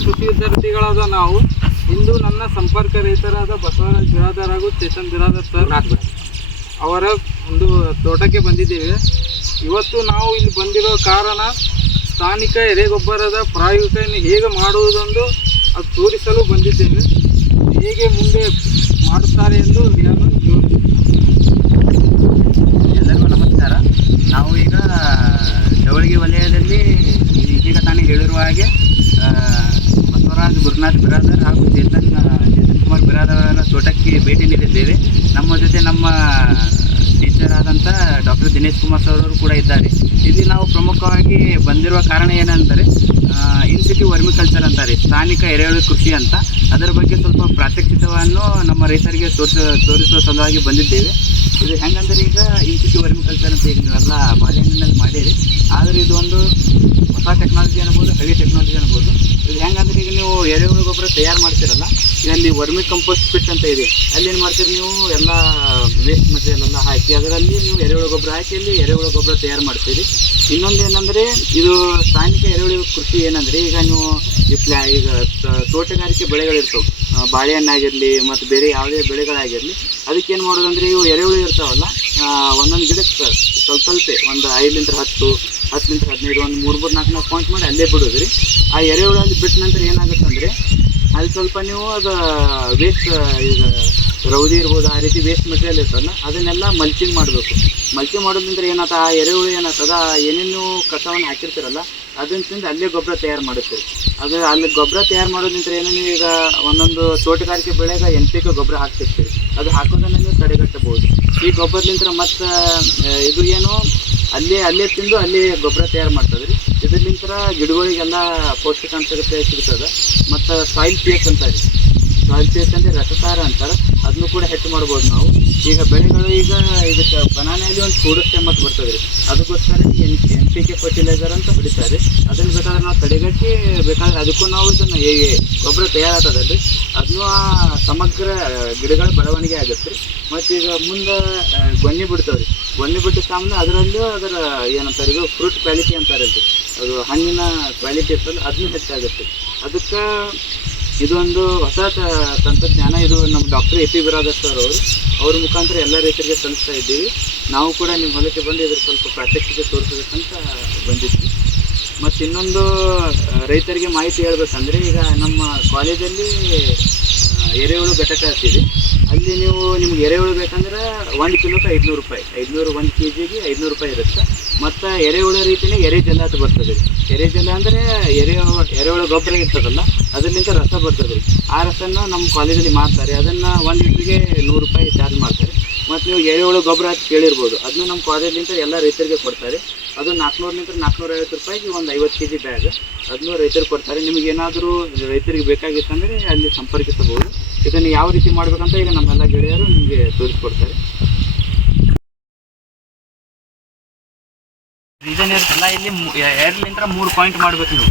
ಸಂಘದ ನಾವು ಇಂದು ನನ್ನ ಸಂಪರ್ಕ ರೈತರಾದ ಬಸವರಾಜ್ ಬಿರಾದರ್ ಹಾಗೂ ಚೇತನ್ ಬಿರಾದರ್ ಸರ್ ಅವರ ಒಂದು ತೋಟಕ್ಕೆ ಬಂದಿದ್ದೇವೆ. ಇವತ್ತು ನಾವು ಇಲ್ಲಿ ಬಂದಿರೋ ಕಾರಣ ಸ್ಥಾನಿಕ ಎರೆಗೊಬ್ಬರದ ಪ್ರಾಯೋಗಿಕೆಯನ್ನು ಹೇಗೆ ಮಾಡುವುದೊಂದು ಅದು ತೋರಿಸಲು ಬಂದಿದ್ದೇವೆ. ಹೇಗೆ ಮುಂದೆ ಮಾಡುತ್ತಾರೆ ಎಂದು ನಾನು ಎಲ್ಲರಿಗೂ ನಮಸ್ಕಾರ. ನಾವು ಈಗ ಜವಳಿಗೆ ವಲಯದಲ್ಲಿ ಈಗ ತಾನೇ ಹೇಳಿರುವ ಹಾಗೆ ಗುರುನಾಥ್ ಬಿರಾದರ್ ಹಾಗೂ ಚೇತನ್ ಚೇತನ್ ಕುಮಾರ್ ಬಿರಾದರ್ ಅವರ ತೋಟಕ್ಕೆ ಭೇಟಿ ನೀಡಿದ್ದೇವೆ. ನಮ್ಮ ಜೊತೆ ನಮ್ಮ ಟೀಚರ್ ಆದಂಥ ಡಾಕ್ಟರ್ ದಿನೇಶ್ ಕುಮಾರ್ ಸರ್ ಅವರು ಕೂಡ ಇದ್ದಾರೆ. ಇಲ್ಲಿ ನಾವು ಪ್ರಮುಖವಾಗಿ ಬಂದಿರುವ ಕಾರಣ ಏನಂದರೆ ಇನ್ ಸಿಟಿ ವರ್ಮಿಕಲ್ಚರ್ ಅಂತಾರೆ, ಸ್ಥಾನಿಕ ಎರೆಹುಳು ಕೃಷಿ ಅಂತ. ಅದರ ಬಗ್ಗೆ ಸ್ವಲ್ಪ ಪ್ರಾತ್ಯಕ್ಷಿತವನ್ನು ನಮ್ಮ ರೈತರಿಗೆ ತೋರಿಸ, ತೋರಿಸುವ ಸಲುವಾಗಿ ಬಂದಿದ್ದೇವೆ. ಇದು ಹೆಂಗಂದ್ರೆ ಈಗ ಇನ್ ಸಿಟಿ ವರ್ಮಿಕಲ್ಚರ್ ಅಂತ ಈಗ ನೀವೆಲ್ಲ ಬಾಳೆಹಣ್ಣಿನಲ್ಲಿ ಮಾಡಿರಿ ಆದರೆ ಇದು ಒಂದು ಹೊಸ ಟೆಕ್ನಾಲಜಿ ಅನ್ಬೋದು, ಹಳೆ ಟೆಕ್ನಾಲಜಿ ಅನ್ಬೋದು. ಇದು ಹೆಂಗಂದ್ರೆ ಈಗ ನೀವು ಎರೆಹುಳು ಗೊಬ್ಬರ ತಯಾರು ಮಾಡ್ತೀರಲ್ಲ, ಇದರಲ್ಲಿ ವರ್ಮಿ ಕಂಪೋಸ್ಟ್ ಪಿಟ್ ಅಂತ ಇದೆ. ಅಲ್ಲಿ ಏನು ಮಾಡ್ತೀರಿ ನೀವು ಎಲ್ಲ ವೇಸ್ಟ್ ಮೆಟೀರಿಯಲ್ ಎಲ್ಲ ಹಾಕಿ, ಅದರಲ್ಲಿ ನೀವು ಎರೆಹುಳು ಗೊಬ್ಬರ ಹಾಕಿ, ಅಲ್ಲಿ ಎರೆಹುಳು ಗೊಬ್ಬರ ತಯಾರು ಮಾಡ್ತೀರಿ. ಇನ್ನೊಂದು ಏನಂದರೆ, ಇದು ಸ್ಥಾನಿಕ ಎರೆಹುಳು ಕೃಷಿ ಏನಂದರೆ, ಈಗ ನೀವು ಈ ಈಗ ತೋಟಗಾರಿಕೆ ಬೆಳೆಗಳಿರ್ತವೆ. ಬಾಳೆಹಣ್ಣಾಗಿರಲಿ, ಮತ್ತು ಬೇರೆ ಯಾವುದೇ ಬೆಳೆಗಳಾಗಿರಲಿ ಅದಕ್ಕೆ ಏನು ಮಾಡೋದಂದ್ರೆ, ಇವು ಎರೆಹುಳು ಇರ್ತಾವಲ್ಲ ಒಂದೊಂದು ಗಿಡಕ್ಕೆ ಸ್ವಲ್ಪ ಸ್ವಲ್ಪ ಒಂದು ಐದರಿಂದ ಹತ್ತು, ಹತ್ತರಿಂದ ಹದಿನೈದು, ಒಂದು ಮೂರು ಮೂರು, ನಾಲ್ಕು ನಾಲ್ಕು ಪಾಯಿಂಟ್ ಮಾಡಿ ಅಲ್ಲೇ ಬಿಡೋದು ರೀ ಆ ಎರೆಹುಳಲ್ಲಿ ಬಿಟ್ಟ ನಂತರ ಏನಾಗುತ್ತೆ ಅಂದರೆ, ಅಲ್ಲಿ ಸ್ವಲ್ಪ ನೀವು ಅದು ವೇಸ್ಟ್ ಈಗ ರೌದಿ ಇರ್ಬೋದು, ಆ ರೀತಿ ವೇಸ್ಟ್ ಮೆಟೀರಿಯಲ್ ಇರ್ತದಲ್ಲ, ಅದನ್ನೆಲ್ಲ ಮಲ್ಚಿಂಗ್ ಮಾಡಬೇಕು. ಮಲ್ಚಿಂಗ್ ಮಾಡೋದ್ರಿಂದ ಏನಾಯ್ತು ಆ ಎರೆಹುಳು ಏನಾಗ್ತದ ಏನೇನು ಕಸವನ್ನು ಹಾಕಿರ್ತೀರಲ್ಲ, ಅದನ್ನ ತಿಂದು ಅಲ್ಲೇ ಗೊಬ್ಬರ ತಯಾರು ಮಾಡುತ್ತೀರಿ ಅದು ಅಲ್ಲಿ ಗೊಬ್ಬರ ತಯಾರು ಮಾಡೋದ್ರಿಂದ ಏನೇನು ಈಗ ಒಂದೊಂದು ತೋಟಗಾರಿಕೆ ಬೆಳೆಗೆ ಎನ್ ಪಿ ಕೆ ಗೊಬ್ಬರ ಹಾಕ್ತಿರ್ತೀರಿ ಅದು ಹಾಕೋದನ್ನ ನೀವು ತಡೆಗಟ್ಟಬಹುದು. ಈ ಗೊಬ್ಬರಲಿಂತ್ರ ಮತ್ತು ಇದು ಏನು, ಅಲ್ಲೇ ಅಲ್ಲೇ ತಿಂದು ಅಲ್ಲೇ ಗೊಬ್ಬರ ತಯಾರು ಮಾಡ್ತದೆ ರೀ ಇದರ್ಲಿಂತ್ರ ಗಿಡಗಳಿಗೆಲ್ಲ ಪೌಷ್ಟಿಕಾಂಶತೆ ಸಿಗ್ತದೆ. ಮತ್ತು ಸಾಯಿಲ್ ಪಿ ಎಚ್ ಅಂತಾರೆ ಸಾಯಿಲ್ ಪಿ ಎಚ್ ಅಂದರೆ ರಸಸಾರ ಅಂತಾರೆ. ಅದನ್ನು ಕೂಡ ಹೆಚ್ಚು ಮಾಡ್ಬೋದು ನಾವು. ಈಗ ಬೆಳೆಗಳು ಈಗ ಇದಕ್ಕೆ ಬನಾನೆಯಲ್ಲಿ ಒಂದು ಕೂಡುತ್ತೆ ಮತ್ತು ಬರ್ತದೆ ರೀ ಅದಕ್ಕೋಸ್ಕರ N N P K fertilizer ಅಂತ ಹೊಡಿತಾರೆ ಅದನ್ನು ಬೇಕಾದ್ರೆ ನಾವು ತಡೆಗಟ್ಟಿ ಬೇಕಾದ್ರೆ ಅದಕ್ಕೂ ನಾವು ಇದನ್ನು ಗೊಬ್ಬರ ರೀ ಅದನ್ನು ಆ ಸಮಗ್ರ ಗಿಡಗಳ ಬೆಳವಣಿಗೆ ಆಗುತ್ತೆ. ರೀ ಮತ್ತು ಈಗ ಮುಂದೆ ಗೊನ್ನೆ ಬಿಡ್ತಾವೆ ರೀ ಗೊನ್ನೆ ಬಿಟ್ಟ ಸಾಮಾನ್ಯ ಅದರಲ್ಲೂ ಅದರ, ಏನಂತಾರೆ ಇದು ಫ್ರೂಟ್ ಕ್ವಾಲಿಟಿ ಅಂತಾರಲ್ರಿ. ಅದು ಹಣ್ಣಿನ ಕ್ವಾಲಿಟಿ ಇರ್ತಲ್ಲ ಅದನ್ನು ಹೆಚ್ಚಾಗುತ್ತೆ. ಅದಕ್ಕೆ ಇದೊಂದು ಹೊಸ ತಂತ್ರಜ್ಞಾನ ಇದು ನಮ್ಮ doctor A P Biradar sir ಅವರು. ಅವ್ರ ಮುಖಾಂತರ ಎಲ್ಲ ರೈತರಿಗೆ ಕಲಿಸ್ತಾ ಇದ್ದೀವಿ. ನಾವು ಕೂಡ ನಿಮ್ಮ ಹೊಲಕ್ಕೆ ಬಂದು ಇದ್ರ ಸ್ವಲ್ಪ ಪ್ರಾತ್ಯಕ್ಷಿಕೆ ತೋರಿಸಬೇಕಂತ ಬಂದಿದ್ವಿ. ಮತ್ತು ಇನ್ನೊಂದು ರೈತರಿಗೆ ಮಾಹಿತಿ ಹೇಳ್ಬೇಕಂದ್ರೆ ಈಗ ನಮ್ಮ ಕಾಲೇಜಲ್ಲಿ ಎರೆಹುಳು ಘಟಕ ಆಗ್ತಿದೆ ಅಲ್ಲಿ ನೀವು ನಿಮ್ಗೆ ಎರೆಹುಳು ಬೇಕಂದ್ರೆ ಒಂದು ಕಿಲೋಕ್ಕೆ ಐದುನೂರು ರೂಪಾಯಿ. ಐದುನೂರು ಒಂದು ಕೆ ಜಿಗೆ ಐದುನೂರು ರೂಪಾಯಿ ಇರುತ್ತೆ. ಮತ್ತು ಎರೆಹುಳ ರೀತಿಯೇ ಎರೆಜಲ ಅಂತ ಬರ್ತದೆ ಎರೆಜಲ ಅಂದರೆ ಎರೆ ಎರೆಹುಳ ಗೊಬ್ಬರ ಇರ್ತದಲ್ಲ, ಅದರಿಂದ ರಸ ಬರ್ತದೆ ಆ ರಸನ ನಮ್ಮ ಕಾಲೇಜಲ್ಲಿ ಮಾರ್ತಾರೆ ಅದನ್ನು ಒಂದು ಲೀಟ್ರಿಗೆ ನೂರು ರೂಪಾಯಿ ಚಾರ್ಜ್ ಮಾಡ್ತಾರೆ. ಮತ್ತು ನೀವು ಎರೆಹುಳು ಗೊಬ್ಬರ ಹಾಕಿ ಕೇಳಿರ್ಬೋದು. ಅದನ್ನು ನಮ್ಮ ಕಾಲೇಜಿಂದ ಎಲ್ಲ ರೈತರಿಗೆ ಕೊಡ್ತಾರೆ. ಅದು ನಾಲ್ಕುನೂರಲಿಂದ ನಾಲ್ಕುನೂರ ಐವತ್ತು ರೂಪಾಯಿಗೆ ಒಂದು ಐವತ್ತು ಕೆ ಜಿ ಬ್ಯಾಗ್. ಅದನ್ನು ರೈತರು ಕೊಡ್ತಾರೆ. ನಿಮಗೆ ಏನಾದರೂ ರೈತರಿಗೆ ಬೇಕಾಗಿತ್ತಂದರೆ ಅಲ್ಲಿ ಸಂಪರ್ಕಿಸಬಹುದು. ಇದನ್ನು ಯಾವ ರೀತಿ ಮಾಡಬೇಕಂತ ಈಗ ನಮ್ಮೆಲ್ಲ ಗೆಳೆಯರು ನಿಮಗೆ ತೋರಿಸ್ಕೊಡ್ತಾರೆ. ರೀಸನ್ ಇರುತ್ತಲ್ಲ ಇಲ್ಲಿ ಎರಡಲಿಂದ ಮೂರು ಪಾಯಿಂಟ್ ಮಾಡ್ಬೇಕು ನೀವು.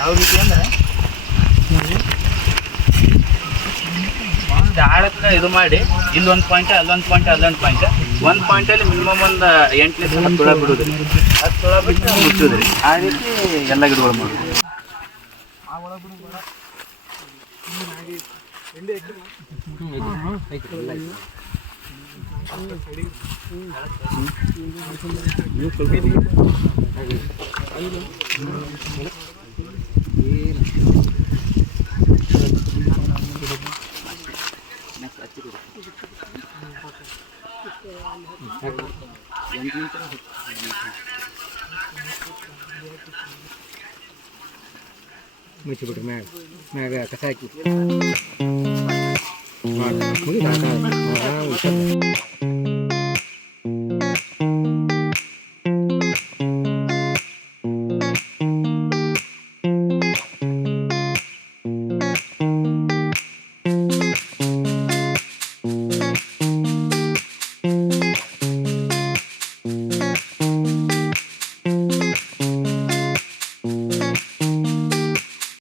ಯಾವ ರೀತಿ ಅಂದ್ರೆ ಆಳಕ್ಕೆ ಇದು ಮಾಡಿ ಇಲ್ಲೊಂದು ಪಾಯಿಂಟ್ ಅಲ್ಲೊಂದು ಪಾಯಿಂಟ್ ಅಲ್ಲೊಂದು ಪಾಯಿಂಟ್ ಒಂದು ಪಾಯಿಂಟಲ್ಲಿ ಮಿನಿಮಮ್ ಒಂದು ಎಂಟನೇ ಹತ್ತು ತೊಳ ಬಿಡೋದು ಹತ್ತು ತೊಳ ಬಿಟ್ಟು ಮುಚ್ಚೋದು ರೀ ಆ ರೀತಿ ಎಲ್ಲ ಗಿಡಗಳು ಮಾಡೋದು ಮುಚ್ಚಿಬಿಟ್ರಿ ಮ್ಯಾಗ ಮ್ಯಾಗ ಕಸ ಹಾಕಿ ಮಾಡಿ ಮುಗಿದ